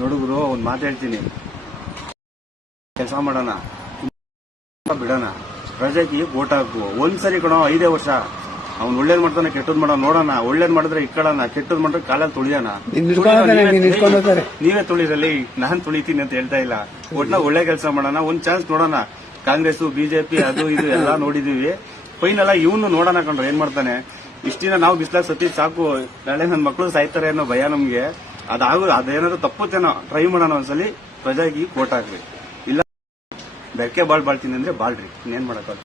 ನೋಡುಗರು ಒಂದ್ ಮಾತು ಹೇಳ್ತೀನಿ, ಕೆಲಸ ಮಾಡೋಣ ಬಿಡೋಣ, ಪ್ರಜೆಗೆ ವೋಟ್ ಹಾಕು. ಒಂದ್ಸರಿ ಕಣೋ 5 ವರ್ಷ ಅವ್ನು ಒಳ್ಳೇದ್ ಮಾಡ್ತಾನೆ ಕೆಟ್ಟದ್ ಮಾಡೋ ನೋಡೋಣ. ಒಳ್ಳೇದ್ ಮಾಡಿದ್ರೆ ಇಕ್ಕಳೋಣ, ಕೆಟ್ಟದ್ ಮಾಡಿದ್ರೆ ಕಾಲಲ್ಲಿ ತುಳಿಯೋಣ. ನೀವೇ ತುಳಿರಲ್ಲಿ, ನಾನ್ ತುಳಿತೀನಿ ಅಂತ ಹೇಳ್ತಾ ಇಲ್ಲ. ಒಟ್ನ ಒಳ್ಳೆ ಕೆಲಸ ಮಾಡೋಣ, ಒಂದ್ ಚಾನ್ಸ್ ನೋಡೋಣ. ಕಾಂಗ್ರೆಸ್ ಬಿಜೆಪಿ ಅದು ಇದು ಎಲ್ಲಾ ನೋಡಿದೀವಿ. ಫೈನಲ್ ಇವನು ನೋಡೋಣ ಕಂಡ್ರೆ ಏನ್ ಮಾಡ್ತಾನೆ. ಇಷ್ಟಿನ ನಾವು ಬಿಸ್ಲಾಗ್ ಸತಿ ಸಾಕು, ನಾಳೆ ನನ್ ಮಕ್ಕಳು ಸಾಯ್ತಾರೆ ಅನ್ನೋ ಭಯ ನಮ್ಗೆ. ಅದೇನಾದ್ರು ತಪ್ಪುತ್ತೇನೋ ಟ್ರೈ ಮಾಡೋಣ. ಒಂದ್ಸಲಿ ಪ್ರಜೆಗೆ ವೋಟ್ ಹಾಕ್ರಿ, ಇಲ್ಲ ಬೆರಕೆ ಬಾಳ್ತೀನಿ ಅಂದ್ರೆ ಬಾಳ್ರಿ, ಇನ್ನೇನ್ ಮಾಡಕ್